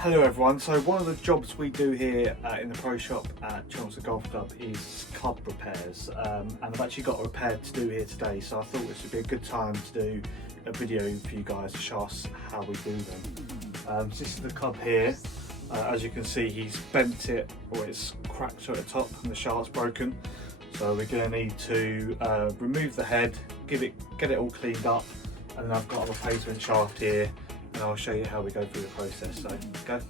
Hello everyone, so one of the jobs we do here in the pro shop at Chelmsford Golf Club is club repairs, and I've actually got a repair to do here today, so I thought this would be a good time to do a video for you guys to show us how we do them. So this is the club here. As you can see, he's bent it, or it's cracked at the top and the shaft's broken, so we're going to need to remove the head, get it all cleaned up, and then I've got a replacement shaft here, and I'll show you how we go through the process, so go.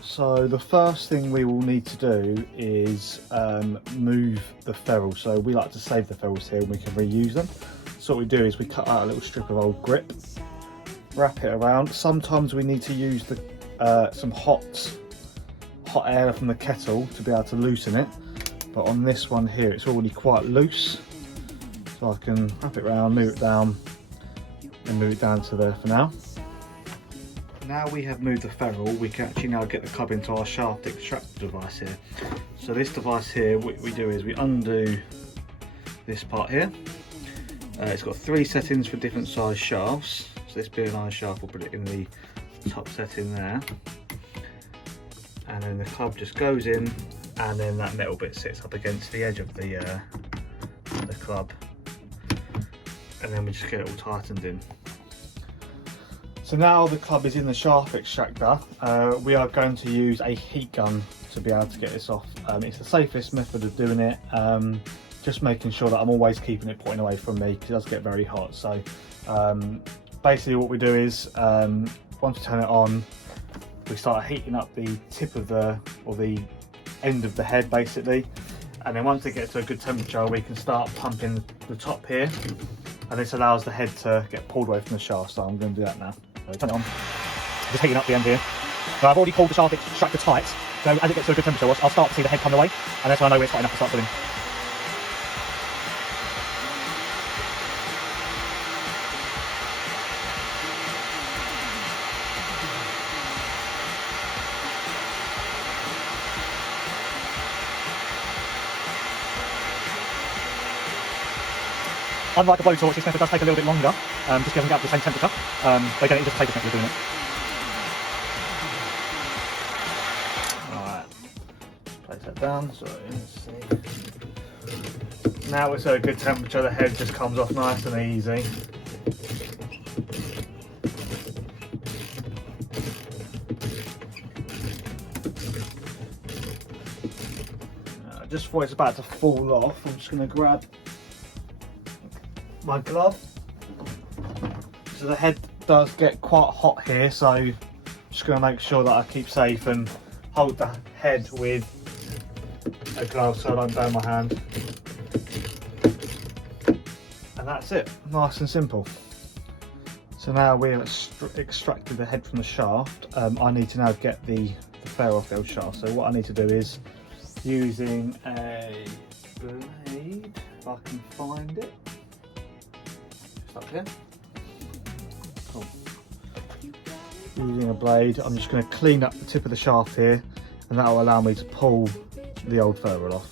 So the first thing we will need to do is move the ferrule. So we like to save the ferrules here and we can reuse them. So what we do is we cut out a little strip of old grip, wrap it around. Sometimes we need to use some hot air from the kettle to be able to loosen it, but on this one here it's already quite loose, so I can wrap it around, move it down, and move it down to there for now. Now we have moved the ferrule, we can actually now get the club into our shaft extractor device here. So this device here, what we do is we undo this part here. It's got 3 settings for different size shafts. So this being an iron shaft, we'll put it in the top setting there. And then the club just goes in, and then that metal bit sits up against the edge of the club. And then we just get it all tightened in. So now the club is in the shaft extractor, we are going to use a heat gun to be able to get this off. It's the safest method of doing it, just making sure that I'm always keeping it pointing away from me because it does get very hot. So basically what we do is, once we turn it on, we start heating up the tip of the end of the head basically, and then once it gets to a good temperature we can start pumping the top here, and this allows the head to get pulled away from the shaft. So I'm going to do that now. So turn it on, just heating up the end here. So I've already pulled the shaft extractor tight, so as it gets to a good temperature I'll start to see the head coming away, and that's when I know it's hot enough to start pulling. Unlike a blowtorch, this method does take a little bit longer, just because it doesn't get up to the same temperature, but again it just takes a method of doing it. Alright, place that down, so let's see. Now it's at a good temperature, the head just comes off nice and easy. Just before it's about to fall off, I'm just going to grab my glove. So the head does get quite hot here, so I'm just going to make sure that I keep safe and hold the head with a glove so I don't burn my hand. And that's it, nice and simple. So now we've extracted the head from the shaft, I need to now get the ferrule off the old shaft. So what I need to do is, using a blade, if I can find it, up here. Cool. Using a blade, I'm just going to clean up the tip of the shaft here, and that will allow me to pull the old ferrule off.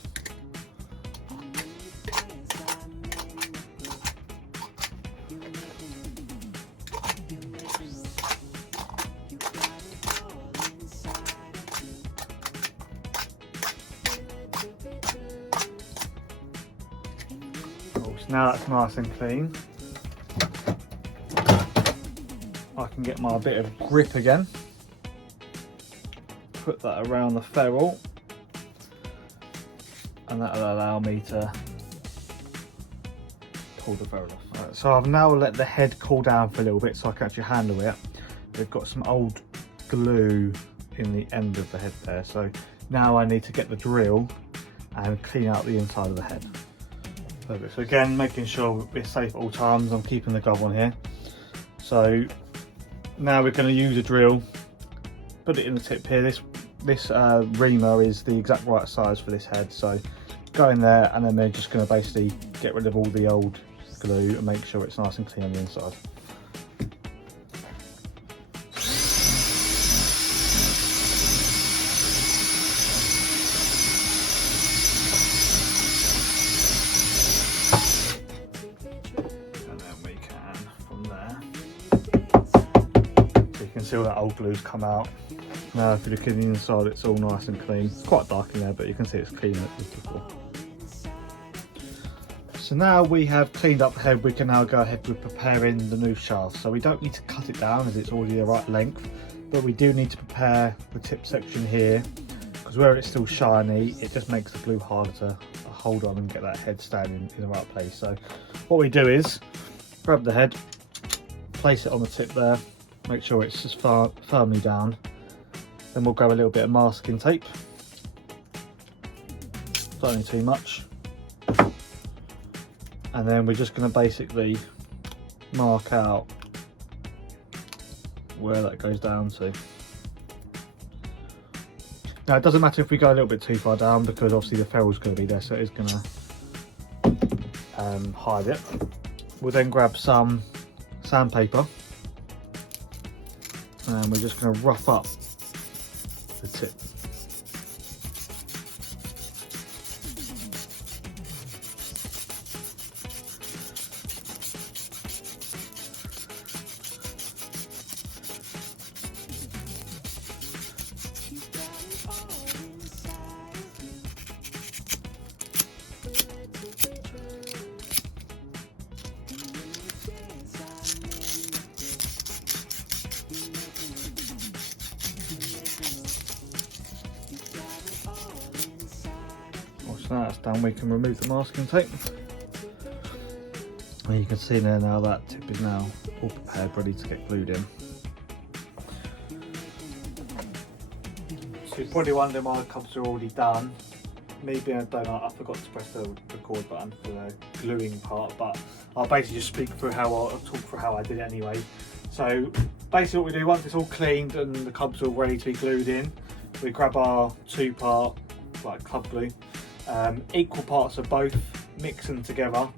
Cool. So now that's nice and clean, I can get my bit of grip again, put that around the ferrule, and that will allow me to pull the ferrule off. Right, so I've now let the head cool down for a little bit so I can actually handle it. We've got some old glue in the end of the head there, so now I need to get the drill and clean out the inside of the head. Perfect. So again, making sure we're safe at all times, I'm keeping the glove on here. So now we're going to use a drill, put it in the tip here. This reamer is the exact right size for this head, so go in there, and then we're just going to basically get rid of all the old glue and make sure it's nice and clean on the inside. see all that old glue's come out. Now if you look in the inside, it's all nice and clean. It's quite dark in there, but you can see it's cleaner than it was before. So now we have cleaned up the head, we can now go ahead with preparing the new shaft. So we don't need to cut it down as it's already the right length, but we do need to prepare the tip section here, because where it's still shiny, it just makes the glue harder to hold on and get that head standing in the right place. So what we do is grab the head, place it on the tip there, make sure it's just firmly down. Then we'll grab a little bit of masking tape, don't need too much. And then we're just going to basically mark out where that goes down to. Now it doesn't matter if we go a little bit too far down, because obviously the ferrule's going to be there, so it is going to hide it. We'll then grab some sandpaper and we're just going to rough up the tip. Once that's done, we can remove the masking tape. And you can see there now that tip is now all prepared, ready to get glued in. So you're probably wondering why the cubs are already done. Me being a donut, I forgot to press the record button for the gluing part, but I'll basically just speak through I'll talk through how I did it anyway. So basically what we do, once it's all cleaned and the cubs are all ready to be glued in, we grab our 2-part club glue, equal parts of both, mix them together,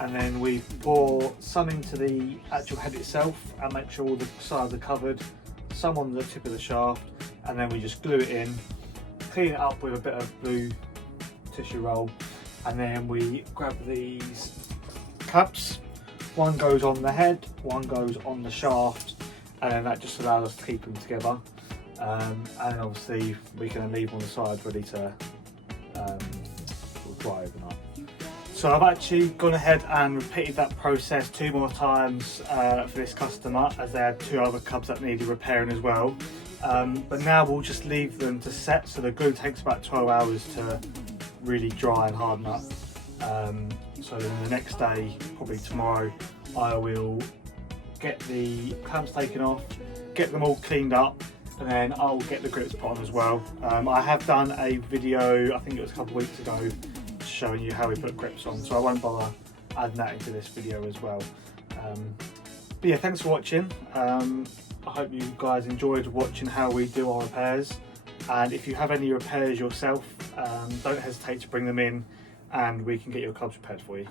and then we pour some into the actual head itself and make sure all the sides are covered, some on the tip of the shaft, and then we just glue it in, clean it up with a bit of blue tissue roll, and then we grab these caps. One goes on the head, one goes on the shaft, and then that just allows us to keep them together. And obviously we can leave on the side ready to dry overnight. So I've actually gone ahead and repeated that process 2 more times for this customer, as they had 2 other cubs that needed repairing as well. But now we'll just leave them to set, so the glue takes about 12 hours to really dry and harden up. So then the next day, probably tomorrow, I will get the clamps taken off, get them all cleaned up, and then I'll get the grips put on as well. I have done a video, I think it was a couple of weeks ago, showing you how we put grips on, so I won't bother adding that into this video as well. But yeah, thanks for watching. I hope you guys enjoyed watching how we do our repairs, and if you have any repairs yourself, don't hesitate to bring them in and we can get your cubs repaired for you.